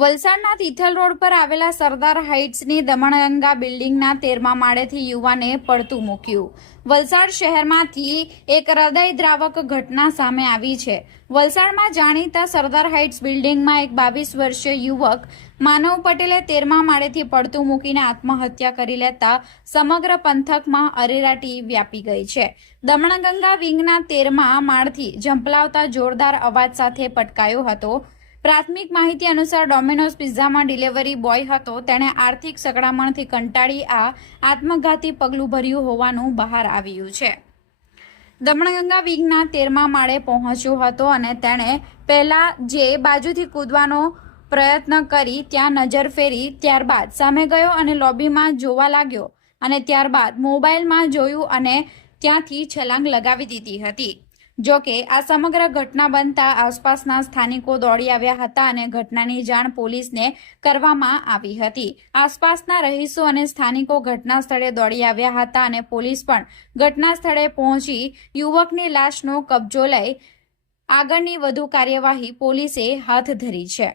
વલસાડના તિથલ રોડ પર આવેલા સરદાર હાઇટ્સની દમણગંગા બિલ્ડિંગના 13મા માળેથી યુવાને પડતું મૂક્યું। વલસાડ શહેરમાંથી એક હૃદયદ્રાવક ઘટના સામે આવી છે। વલસાડમાં જાણીતા સરદાર હાઇટ્સ બિલ્ડિંગમાં એક 22 વર્ષીય યુવક માનવ પટેલે 13મા માળેથી પડતું મૂકીને આત્મહત્યા કરી લેતા સમગ્ર પંથકમાં અરેરાટી વ્યાપી ગઈ છે। દમણગંગા વિંગના 13મા માળથી ઝંપલાવતા જોરદાર અવાજ સાથે પટકાયો હતો। પ્રાથમિક માહિતી અનુસાર ડોમિનોઝ પિઝામાં ડિલિવરી બોય હતો। તેણે આર્થિક સકડામણથી કંટાળી આ આત્મઘાતી પગલું ભર્યું હોવાનું બહાર આવ્યું છે। દમણગંગા વિંગના 13મા માળે પહોંચ્યો હતો અને તેણે પહેલા જે બાજુથી કૂદવાનો પ્રયત્ન કરી ત્યાં નજર ફેરી, ત્યારબાદ સામે ગયો અને લોબીમાં જોવા લાગ્યો અને ત્યારબાદ મોબાઈલમાં જોયું અને ત્યાંથી છલાંગ લગાવી દીધી હતી। જો કે આ સમગ્ર ઘટના બનતા આસપાસના સ્થાનિકો દોડી આવ્યા હતા અને ઘટનાની જાણ પોલીસને કરવામાં આવી હતી। આસપાસના રહીશો અને સ્થાનિકો ઘટના સ્થળે દોડી આવ્યા હતા અને પોલીસ પણ ઘટના સ્થળે પહોંચી યુવકની લાશનો કબજો લઈ આગળની વધુ કાર્યવાહી પોલીસે હાથ ધરી છે।